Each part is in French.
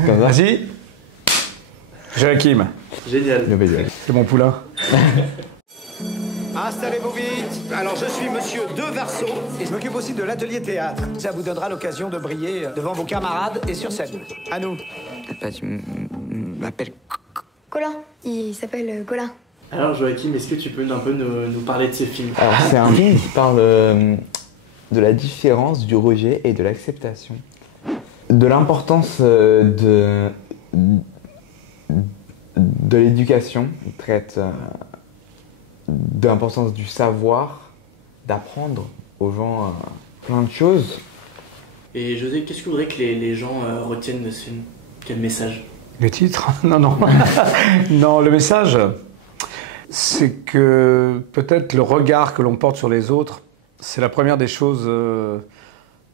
Vas-y. Joachim. Génial. C'est mon poulain. Installez-vous vite. Alors, je suis monsieur De Varso et je m'occupe aussi de l'atelier théâtre. Ça vous donnera l'occasion de briller devant vos camarades et sur scène. À nous. Bah, tu m'appelles Colin, il s'appelle Colin. Alors Joachim, est-ce que tu peux un peu nous parler de ces films? Alors, c'est un film qui parle de la différence, du rejet et de l'acceptation. De l'importance de l'éducation. Il traite de l'importance du savoir, d'apprendre aux gens plein de choses. Et José, qu'est-ce que tu voudrais que les gens retiennent de ce film? Quel message? Le titre? Non. Non, le message, c'est que peut-être le regard que l'on porte sur les autres, c'est la première des choses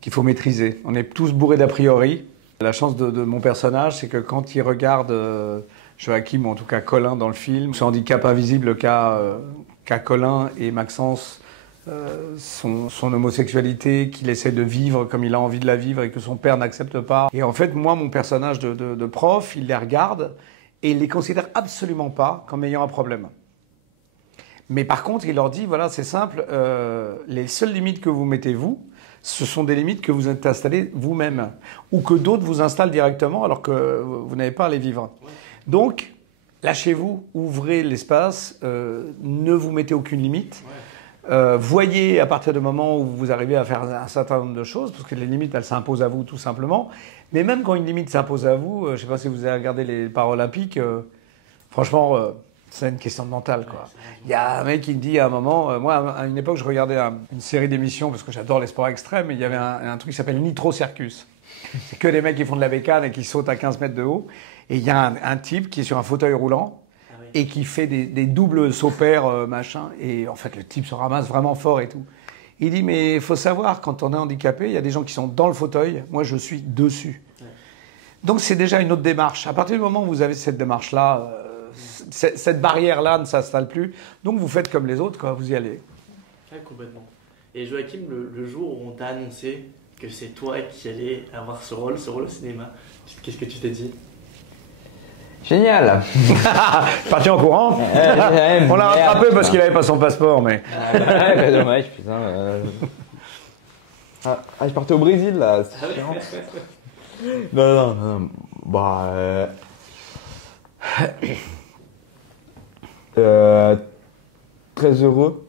qu'il faut maîtriser. On est tous bourrés d'a priori. La chance de mon personnage, c'est que quand il regarde Joachim, ou en tout cas Colin dans le film, ce handicap invisible qu'a Colin et Maxence, son homosexualité, qu'il essaie de vivre comme il a envie de la vivre et que son père n'accepte pas. Et en fait, moi, mon personnage de prof, il les regarde et il les considère absolument pas comme ayant un problème. Mais par contre, il leur dit, voilà, c'est simple, les seules limites que vous mettez vous, ce sont des limites que vous êtes installées vous-même, ou que d'autres vous installent directement alors que vous n'avez pas à les vivre. Donc, lâchez-vous, ouvrez l'espace, ne vous mettez aucune limite. Voyez à partir du moment où vous arrivez à faire un certain nombre de choses, parce que les limites, elles s'imposent à vous tout simplement. Mais même quand une limite s'impose à vous, je ne sais pas si vous avez regardé les Paralympiques, franchement, c'est une question de mental, quoi. Il y a un mec qui me dit à un moment, moi à une époque je regardais une série d'émissions parce que j'adore les sports extrêmes, et il y avait un truc qui s'appelle Nitro Circus. C'est que des mecs qui font de la bécane et qui sautent à 15 mètres de haut. Et il y a un type qui est sur un fauteuil roulant et qui fait des doubles sauts pairs, machin. Et en fait, le type se ramasse vraiment fort et tout. Il dit, mais il faut savoir, quand on est handicapé, il y a des gens qui sont dans le fauteuil. Moi, je suis dessus. Donc, c'est déjà une autre démarche. À partir du moment où vous avez cette démarche-là, cette barrière-là ne s'installe plus. Donc, vous faites comme les autres, quoi. Vous y allez. Ouais, complètement. Et Joachim, le jour où on t'a annoncé que c'est toi qui allais avoir ce rôle au cinéma, qu'est-ce que tu t'es dit? Génial. Parti en courant. On l'a rattrapé parce qu'il n'avait pas son passeport, mais... Ouais, dommage, putain. Je partais au Brésil, là. C'est chiant. Non. Bah... très heureux.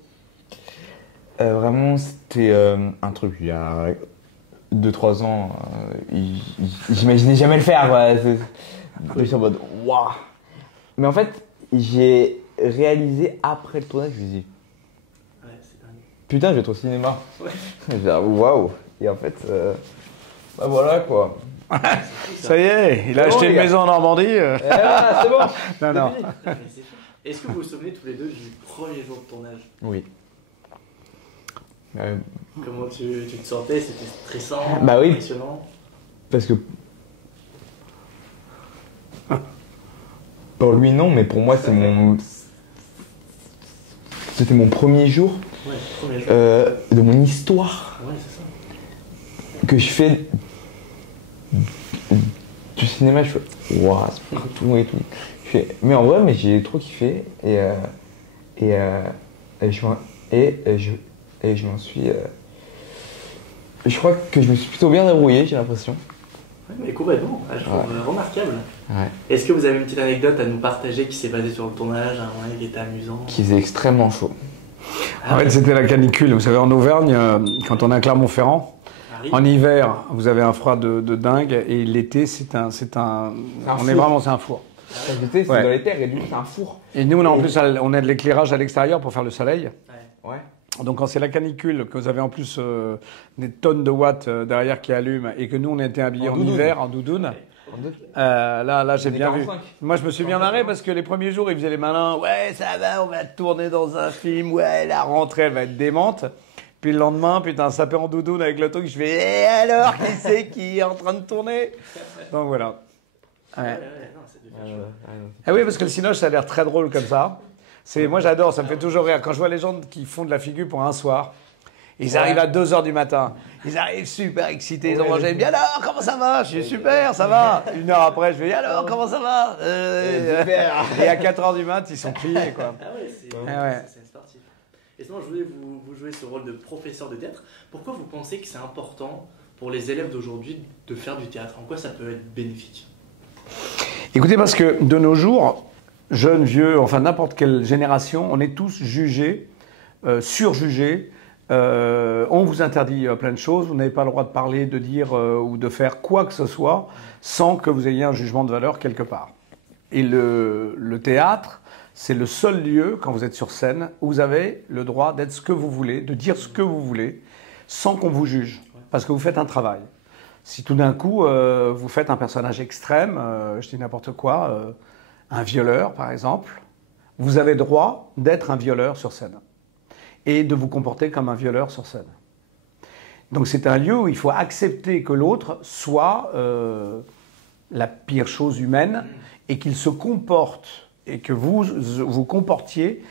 Vraiment, c'était un truc, il y a 2-3 ans, j'imaginais jamais le faire, quoi. Je suis en mode waouh. Mais en fait, j'ai réalisé après le tournage, je me suis dit putain, je vais être au cinéma. Ouais. J'ai dit waouh. Et en fait, bah voilà quoi. Ça y est, il a acheté une maison en Normandie. Voilà, c'est bon. Non. Est-ce que vous vous souvenez tous les deux du premier jour de tournage? Oui. Comment tu te sentais? C'était stressant? Bah oui. Impressionnant? Parce que pour lui non, mais pour moi c'était mon premier jour, de mon histoire, c'est ça. que je fais du cinéma. Je fais waouh, c'est partout et tout. Mais en vrai, j'ai trop kiffé et je m'en suis. Je crois que je me suis plutôt bien débrouillé, j'ai l'impression. Ouais, mais complètement, je trouve remarquable. Ouais. Est-ce que vous avez une petite anecdote à nous partager qui s'est basée sur le tournage, un moment qui était amusant? Qui faisait extrêmement chaud. En fait, c'était la canicule. Vous savez, en Auvergne, quand on est à Clermont-Ferrand, en hiver, vous avez un froid de dingue, et l'été, c'est un four. L'été, c'est dans les terres, et du coup, c'est un four. Et nous, en plus, on a de l'éclairage à l'extérieur pour faire le soleil. Ouais. Donc quand c'est la canicule, que vous avez en plus des tonnes de watts derrière qui allument, et que nous on était habillés en hiver, en doudoune, là j'ai bien 45. Vu. Moi je me suis bien marré parce que les premiers jours ils faisaient les malins, ouais ça va, on va tourner dans un film, ouais la rentrée elle va être démente. Puis le lendemain, putain, sapé en doudoune avec l'auto, je fais, et alors qui c'est qui est en train de tourner? Donc voilà. Ouais. Ah oui, parce que le cinoche ça a l'air très drôle comme ça. Moi j'adore, ça me fait toujours rire. Quand je vois les gens qui font de la figure pour un soir, Ils arrivent à 2h du matin. Ils arrivent super excités, ils ont mangé. Bien alors, comment ça va? Je suis super, ça va. 1 heure après, je vais alors, comment ça va? Super. Et à 4h du mat, ils sont pliés, quoi. Ah ouais, c'est sportif. Et sinon, je voulais vous jouer ce rôle de professeur de théâtre. Pourquoi vous pensez que c'est important pour les élèves d'aujourd'hui de faire du théâtre? En quoi ça peut être bénéfique? Écoutez, parce que de nos jours, jeunes, vieux, enfin n'importe quelle génération, on est tous jugés, surjugés. On vous interdit plein de choses, vous n'avez pas le droit de parler, de dire ou de faire quoi que ce soit sans que vous ayez un jugement de valeur quelque part. Et le théâtre, c'est le seul lieu, quand vous êtes sur scène, où vous avez le droit d'être ce que vous voulez, de dire ce que vous voulez, sans qu'on vous juge, parce que vous faites un travail. Si tout d'un coup, vous faites un personnage extrême, je dis n'importe quoi, un violeur par exemple, vous avez droit d'être un violeur sur scène et de vous comporter comme un violeur sur scène. Donc c'est un lieu où il faut accepter que l'autre soit la pire chose humaine et qu'il se comporte et que vous vous comportiez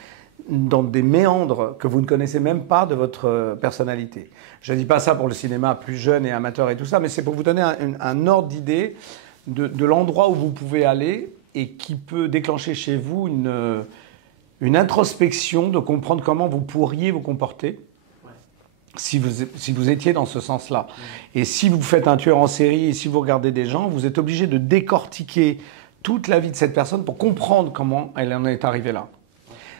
dans des méandres que vous ne connaissez même pas de votre personnalité. Je ne dis pas ça pour le cinéma plus jeune et amateur et tout ça, mais c'est pour vous donner un ordre d'idée de l'endroit où vous pouvez aller et qui peut déclencher chez vous une introspection de comprendre comment vous pourriez vous comporter si vous étiez dans ce sens-là. Et si vous faites un tueur en série et si vous regardez des gens, vous êtes obligé de décortiquer toute la vie de cette personne pour comprendre comment elle en est arrivée là.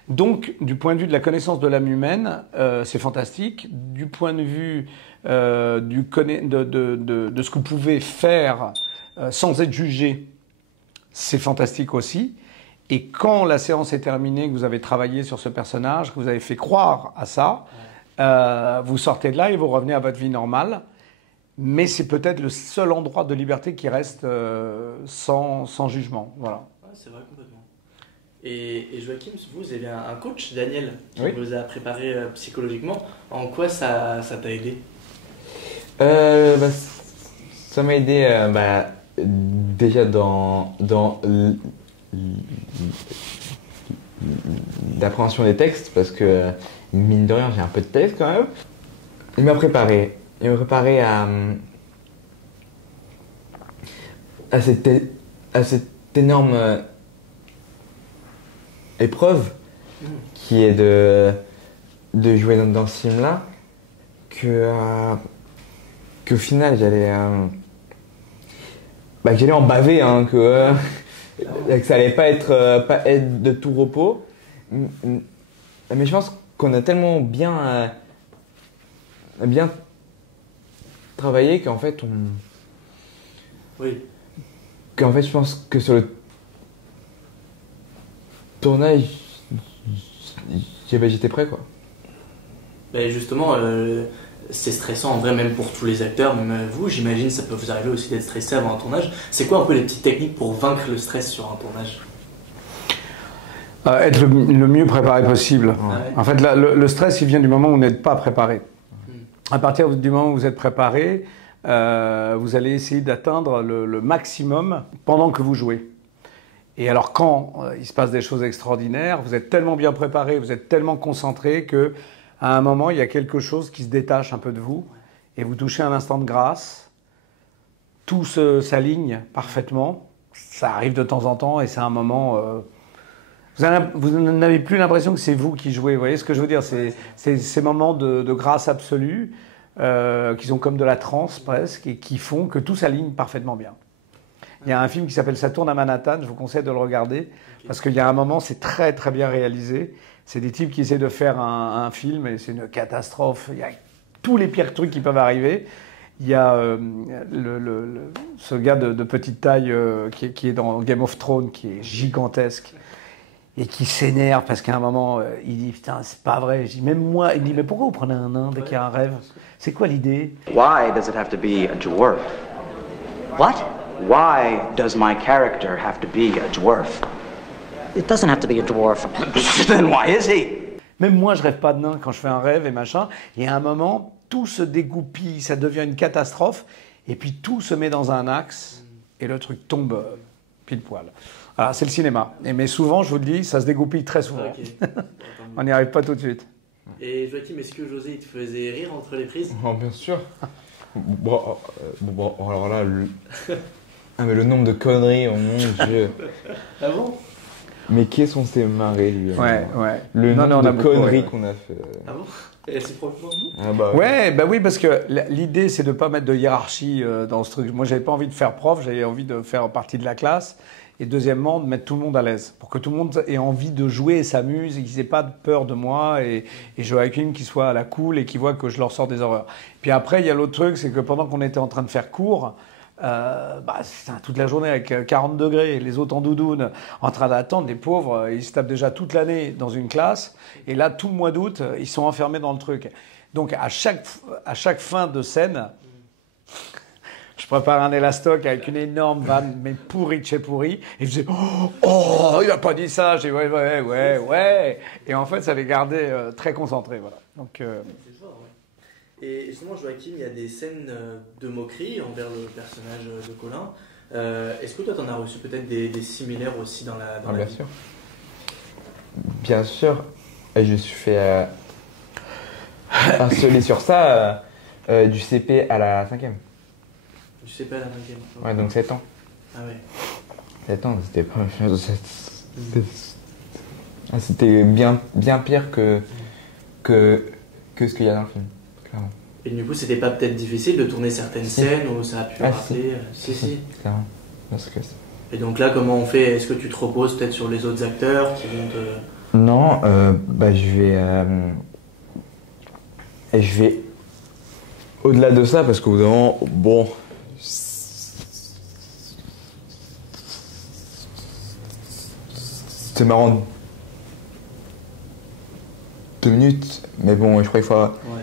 Donc, du point de vue de la connaissance de l'âme humaine, c'est fantastique. Du point de vue de ce que vous pouvez faire sans être jugé, c'est fantastique aussi. Et quand la séance est terminée, que vous avez travaillé sur ce personnage, que vous avez fait croire à ça, vous sortez de là et vous revenez à votre vie normale. Mais c'est peut-être le seul endroit de liberté qui reste sans jugement. Voilà. Ouais, c'est vrai, complètement. Et Joachim, vous avez un coach, Daniel, qui vous a préparé psychologiquement. En quoi ça t'a aidé? Ça m'a aidé déjà dans l'appréhension des textes, parce que mine de rien j'ai un peu de texte quand même. Il m'a préparé à cette énorme épreuve qui est de jouer dans ce film-là, qu'au final j'allais en baver, hein, que ça allait pas être de tout repos. Mais je pense qu'on a tellement bien travaillé qu'en fait je pense que sur le tournage j'étais prêt, quoi. Ben justement, c'est stressant en vrai, même pour tous les acteurs, même vous, j'imagine ça peut vous arriver aussi d'être stressé avant un tournage. C'est quoi un peu les petites techniques pour vaincre le stress sur un tournage? Être le mieux préparé possible. En fait, le stress, il vient du moment où vous n'êtes pas préparé. À partir du moment où vous êtes préparé, vous allez essayer d'atteindre le maximum pendant que vous jouez. Et alors quand il se passe des choses extraordinaires, vous êtes tellement bien préparé, vous êtes tellement concentré que à un moment, il y a quelque chose qui se détache un peu de vous et vous touchez un instant de grâce. Tout s'aligne parfaitement. Ça arrive de temps en temps et c'est un moment... vous n'avez plus l'impression que c'est vous qui jouez. Vous voyez ce que je veux dire? C'est ces moments de grâce absolue qui sont comme de la transe presque et qui font que tout s'aligne parfaitement bien. Il y a un film qui s'appelle Ça tourne à Manhattan, je vous conseille de le regarder, parce qu'il y a un moment, c'est très très bien réalisé. C'est des types qui essaient de faire un film et c'est une catastrophe. Il y a tous les pires trucs qui peuvent arriver. Il y a ce gars de petite taille qui est dans Game of Thrones, qui est gigantesque et qui s'énerve parce qu'à un moment, il dit « Putain, c'est pas vrai ». Je dis « Même moi ». Il me dit « Mais pourquoi vous prenez un nain dès qu'il y a un rêve? C'est quoi l'idée ?» Why does it have to be a dwarf? What? Why does my character have to be a dwarf? It doesn't have to be a dwarf. Then why is he? Même moi, je rêve pas de nain quand je fais un rêve et machin. Et à un moment, tout se dégoupille, ça devient une catastrophe. Et puis tout se met dans un axe et le truc tombe pile poil. Alors, c'est le cinéma. Mais souvent, je vous le dis, ça se dégoupille très souvent. Okay. On n'y arrive pas tout de suite. Et Joachim, est-ce que José il te faisait rire entre les prises? Oh, bien sûr. Alors là, ah, mais le nombre de conneries, oh mon Dieu. Ah bon? Mais qu'est-ce qu'on s'est marré, lui. Ouais, ouais. Le Non, nombre on a de beaucoup conneries ri. qu'on a fait. Ah bon? Et réciproquement? Ah bah, Ouais, bah oui, parce que l'idée, c'est de pas mettre de hiérarchie dans ce truc. Moi, j'avais pas envie de faire prof, j'avais envie de faire partie de la classe. Et deuxièmement, de mettre tout le monde à l'aise, pour que tout le monde ait envie de jouer et s'amuse, et qu'ils n'aient pas de peur de moi, et Joachim qui soit à la cool et qui voit que je leur sors des horreurs. Puis après, il y a l'autre truc, c'est que pendant qu'on était en train de faire cours, c'était toute la journée avec 40 degrés, les autres en doudoune, en train d'attendre, les pauvres, ils se tapent déjà toute l'année dans une classe, et là, tout le mois d'août, ils sont enfermés dans le truc. Donc à chaque fin de scène, je prépare un élastoc avec une énorme vanne, mais pourrie de chez pourri. Et je disais, oh, il a pas dit ça. J'ai dit, ouais. Et en fait, ça les gardait très concentrés, voilà. Donc, C'est fort, ouais. Et justement, Joachim, il y a des scènes de moquerie envers le personnage de Colin. Est-ce que toi, t'en as reçu peut-être des similaires aussi dans la bien vie? sûr. Bien sûr. Et je me suis fait harceler sur ça du CP à la 5e. Je sais pas la 5e. Ouais, donc 7 ans. Ah ouais. 7 ans, c'était pas... C'était bien pire que ce qu'il y a dans le film, clairement. Et du coup, c'était pas peut-être difficile de tourner certaines scènes où ça a pu rappeler... Si. Clairement. Parce que Et donc là, comment on fait? Est-ce que tu te reposes peut-être sur les autres acteurs qui vont te... Non, je vais au-delà de ça parce qu'au bout d'un moment, bon, c'est marrant 2 minutes, mais bon, je crois qu'il faut. Ouais.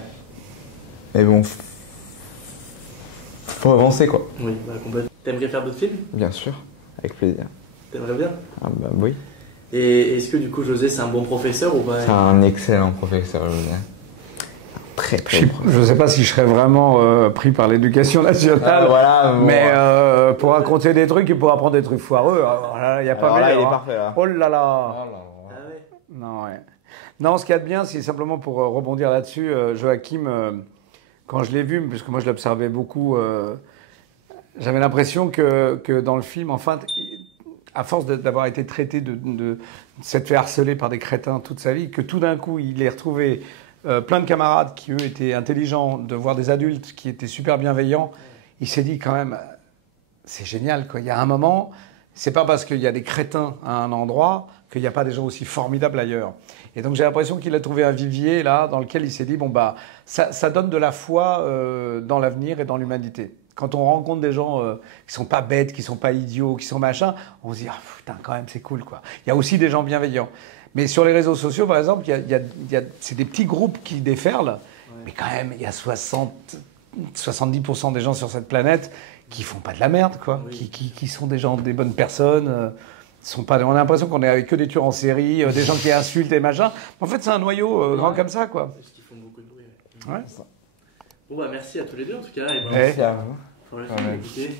Mais bon, faut avancer quoi. Oui, bah complètement. T'aimerais faire d'autres films? Bien sûr, avec plaisir. T'aimerais bien? Ah bah oui. Et est-ce que du coup, José, c'est un bon professeur ou pas? C'est un excellent professeur, je veux dire. Très très bon. je ne sais pas si je serais vraiment pris par l'éducation nationale, voilà, bon. mais pour raconter des trucs et pour apprendre des trucs foireux, il n'y a pas Alors là, meilleur, il est hein. parfait là. Oh là là. Ah ouais. Non, ouais. Non, ce qu'il y a de bien, c'est simplement pour rebondir là-dessus, Joachim, quand je l'ai vu, puisque moi je l'observais beaucoup, j'avais l'impression que dans le film, enfin, à force d'avoir été traité de s'être fait harceler par des crétins toute sa vie, que tout d'un coup, il est retrouvé plein de camarades qui, eux, étaient intelligents, de voir des adultes qui étaient super bienveillants. Il s'est dit quand même, c'est génial, quoi. Il y a un moment, c'est pas parce qu'il y a des crétins à un endroit qu'il n'y a pas des gens aussi formidables ailleurs. Et donc j'ai l'impression qu'il a trouvé un vivier là dans lequel il s'est dit, bon bah, ça donne de la foi dans l'avenir et dans l'humanité. Quand on rencontre des gens qui sont pas bêtes, qui sont pas idiots, qui sont machins, on se dit, ah, putain, quand même, c'est cool, quoi. Il y a aussi des gens bienveillants. Mais sur les réseaux sociaux, par exemple, c'est des petits groupes qui déferlent, mais quand même, il y a 70% des gens sur cette planète qui font pas de la merde, quoi. Oui. Qui sont des gens, des bonnes personnes. Sont pas, on a l'impression qu'on est avec que des tueurs en série, des gens qui insultent et machin. En fait, c'est un noyau grand comme ça, quoi. Parce qu'ils font beaucoup de bruit. Ouais. Bon bah merci à tous les deux en tout cas. Et Merci à vous. pour la fin, écoutez.